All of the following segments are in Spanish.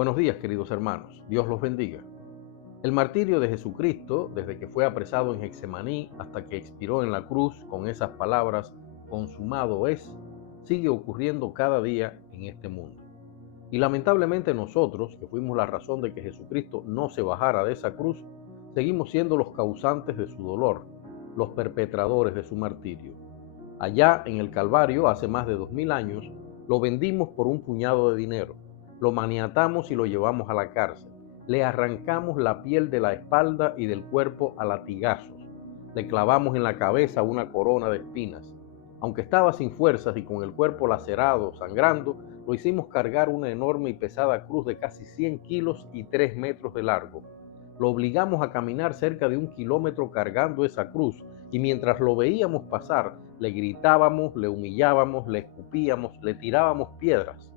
Buenos días, queridos hermanos. Dios los bendiga. El martirio de Jesucristo, desde que fue apresado en Getsemaní hasta que expiró en la cruz con esas palabras, consumado es, sigue ocurriendo cada día en este mundo. Y lamentablemente nosotros, que fuimos la razón de que Jesucristo no se bajara de esa cruz, seguimos siendo los causantes de su dolor, los perpetradores de su martirio. Allá en el Calvario, hace más de 2000 años, lo vendimos por un puñado de dinero, lo maniatamos y lo llevamos a la cárcel, le arrancamos la piel de la espalda y del cuerpo a latigazos, le clavamos en la cabeza una corona de espinas. Aunque estaba sin fuerzas y con el cuerpo lacerado, sangrando, lo hicimos cargar una enorme y pesada cruz de casi 100 kilos y 3 metros de largo. Lo obligamos a caminar cerca de 1 kilómetro cargando esa cruz, y mientras lo veíamos pasar, le gritábamos, le humillábamos, le escupíamos, le tirábamos piedras.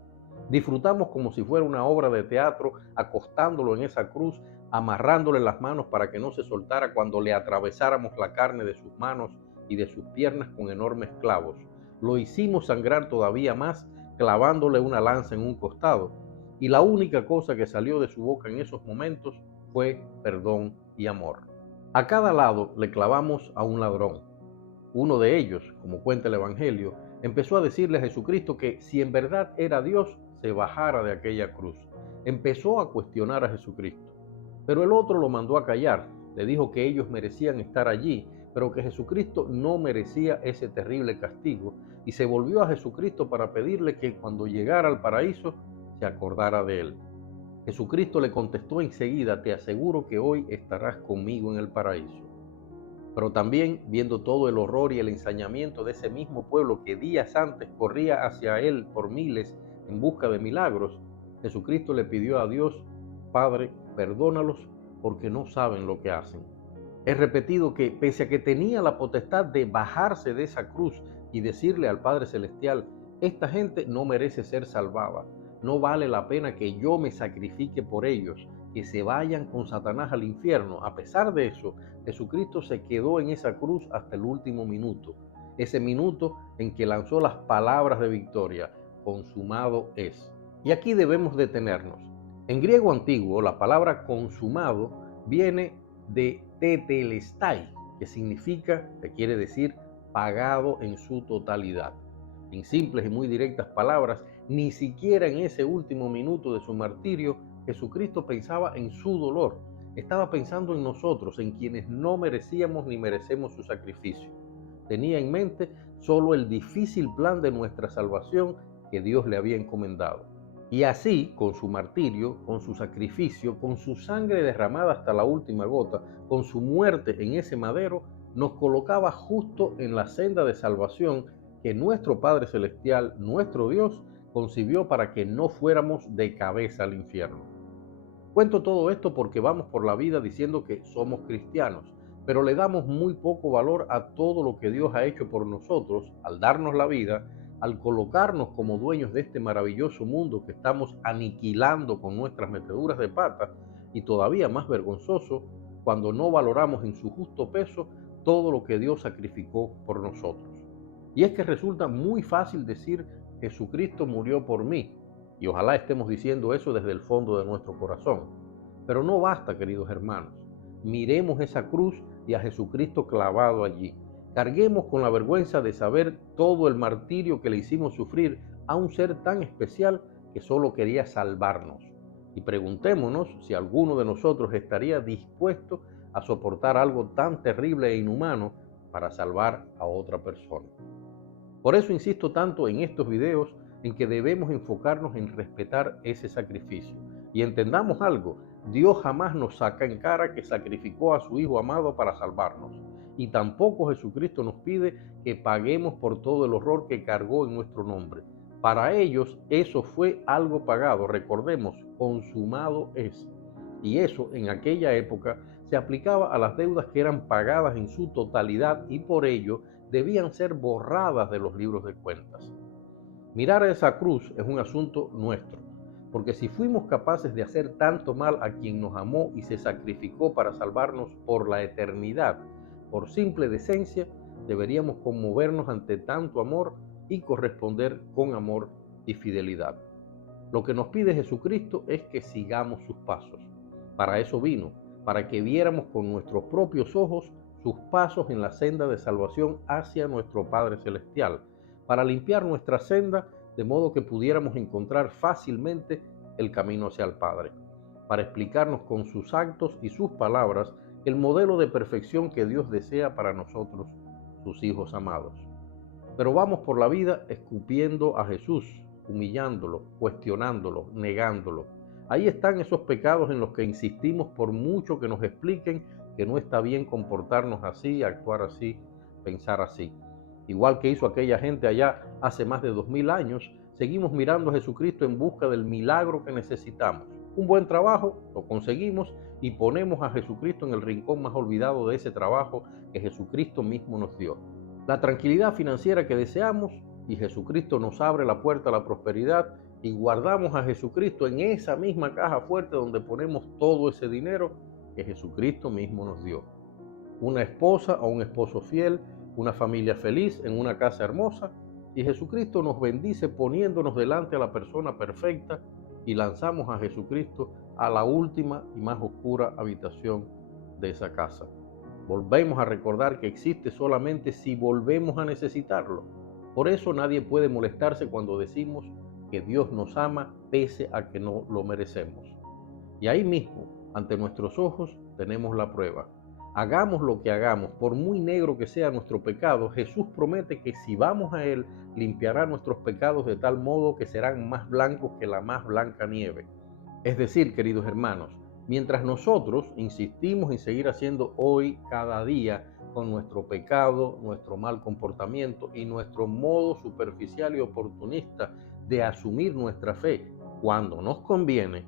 Disfrutamos como si fuera una obra de teatro, acostándolo en esa cruz, amarrándole las manos para que no se soltara cuando le atravesáramos la carne de sus manos y de sus piernas con enormes clavos. Lo hicimos sangrar todavía más, clavándole una lanza en un costado, y la única cosa que salió de su boca en esos momentos fue perdón y amor. A cada lado le clavamos a un ladrón. Uno de ellos, como cuenta el Evangelio, empezó a decirle a Jesucristo que si en verdad era Dios, se bajara de aquella cruz. Empezó a cuestionar a Jesucristo. Pero el otro lo mandó a callar. Le dijo que ellos merecían estar allí, pero que Jesucristo no merecía ese terrible castigo, y se volvió a Jesucristo para pedirle que cuando llegara al paraíso se acordara de él. Jesucristo le contestó enseguida: te aseguro que hoy estarás conmigo en el paraíso. Pero también, viendo todo el horror y el ensañamiento de ese mismo pueblo que días antes corría hacia él por miles en busca de milagros, Jesucristo le pidió a Dios: Padre, perdónalos porque no saben lo que hacen. He repetido que pese a que tenía la potestad de bajarse de esa cruz y decirle al Padre Celestial: esta gente no merece ser salvada, no vale la pena que yo me sacrifique por ellos, que se vayan con Satanás al infierno. A pesar de eso, Jesucristo se quedó en esa cruz hasta el último minuto, ese minuto en que lanzó las palabras de victoria: consumado es. Y aquí debemos detenernos. En griego antiguo, la palabra consumado viene de tetelestai, que quiere decir pagado en su totalidad. En simples y muy directas palabras, ni siquiera en ese último minuto de su martirio, Jesucristo pensaba en su dolor. Estaba pensando en nosotros, en quienes no merecíamos ni merecemos su sacrificio. Tenía en mente solo el difícil plan de nuestra salvación que Dios le había encomendado. Y así, con su martirio, con su sacrificio, con su sangre derramada hasta la última gota, con su muerte en ese madero, nos colocaba justo en la senda de salvación que nuestro Padre Celestial, nuestro Dios, concibió para que no fuéramos de cabeza al infierno. Cuento todo esto porque vamos por la vida diciendo que somos cristianos, pero le damos muy poco valor a todo lo que Dios ha hecho por nosotros al darnos la vida, al colocarnos como dueños de este maravilloso mundo que estamos aniquilando con nuestras meteduras de pata, y todavía más vergonzoso, cuando no valoramos en su justo peso todo lo que Dios sacrificó por nosotros. Y es que resulta muy fácil decir: Jesucristo murió por mí, y ojalá estemos diciendo eso desde el fondo de nuestro corazón. Pero no basta, queridos hermanos. Miremos esa cruz y a Jesucristo clavado allí. Carguemos con la vergüenza de saber todo el martirio que le hicimos sufrir a un ser tan especial que solo quería salvarnos. Y preguntémonos si alguno de nosotros estaría dispuesto a soportar algo tan terrible e inhumano para salvar a otra persona. Por eso insisto tanto en estos videos en que debemos enfocarnos en respetar ese sacrificio. Y entendamos algo: Dios jamás nos saca en cara que sacrificó a su Hijo amado para salvarnos. Y tampoco Jesucristo nos pide que paguemos por todo el horror que cargó en nuestro nombre. Para ellos eso fue algo pagado. Recordemos: consumado es. Y eso en aquella época se aplicaba a las deudas que eran pagadas en su totalidad y por ello debían ser borradas de los libros de cuentas. Mirar a esa cruz es un asunto nuestro, porque si fuimos capaces de hacer tanto mal a quien nos amó y se sacrificó para salvarnos por la eternidad, por simple decencia, deberíamos conmovernos ante tanto amor y corresponder con amor y fidelidad. Lo que nos pide Jesucristo es que sigamos sus pasos. Para eso vino, para que viéramos con nuestros propios ojos sus pasos en la senda de salvación hacia nuestro Padre Celestial, para limpiar nuestra senda de modo que pudiéramos encontrar fácilmente el camino hacia el Padre, para explicarnos con sus actos y sus palabras el modelo de perfección que Dios desea para nosotros, sus hijos amados. Pero vamos por la vida escupiendo a Jesús, humillándolo, cuestionándolo, negándolo. Ahí están esos pecados en los que insistimos por mucho que nos expliquen que no está bien comportarnos así, actuar así, pensar así. Igual que hizo aquella gente allá hace más de 2000 años, seguimos mirando a Jesucristo en busca del milagro que necesitamos. Un buen trabajo, lo conseguimos y ponemos a Jesucristo en el rincón más olvidado de ese trabajo que Jesucristo mismo nos dio. La tranquilidad financiera que deseamos, y Jesucristo nos abre la puerta a la prosperidad, y guardamos a Jesucristo en esa misma caja fuerte donde ponemos todo ese dinero que Jesucristo mismo nos dio. Una esposa o un esposo fiel, una familia feliz en una casa hermosa, y Jesucristo nos bendice poniéndonos delante a la persona perfecta y lanzamos a Jesucristo a la última y más oscura habitación de esa casa. Volvemos a recordar que existe solamente si volvemos a necesitarlo. Por eso nadie puede molestarse cuando decimos que Dios nos ama pese a que no lo merecemos. Y ahí mismo, ante nuestros ojos, tenemos la prueba. Hagamos lo que hagamos, por muy negro que sea nuestro pecado, Jesús promete que si vamos a Él, limpiará nuestros pecados de tal modo que serán más blancos que la más blanca nieve. Es decir, queridos hermanos, mientras nosotros insistimos en seguir haciendo hoy, cada día, con nuestro pecado, nuestro mal comportamiento y nuestro modo superficial y oportunista de asumir nuestra fe cuando nos conviene,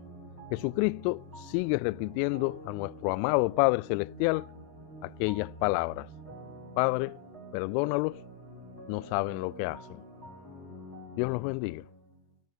Jesucristo sigue repitiendo a nuestro amado Padre Celestial aquellas palabras: Padre, perdónalos, no saben lo que hacen. Dios los bendiga.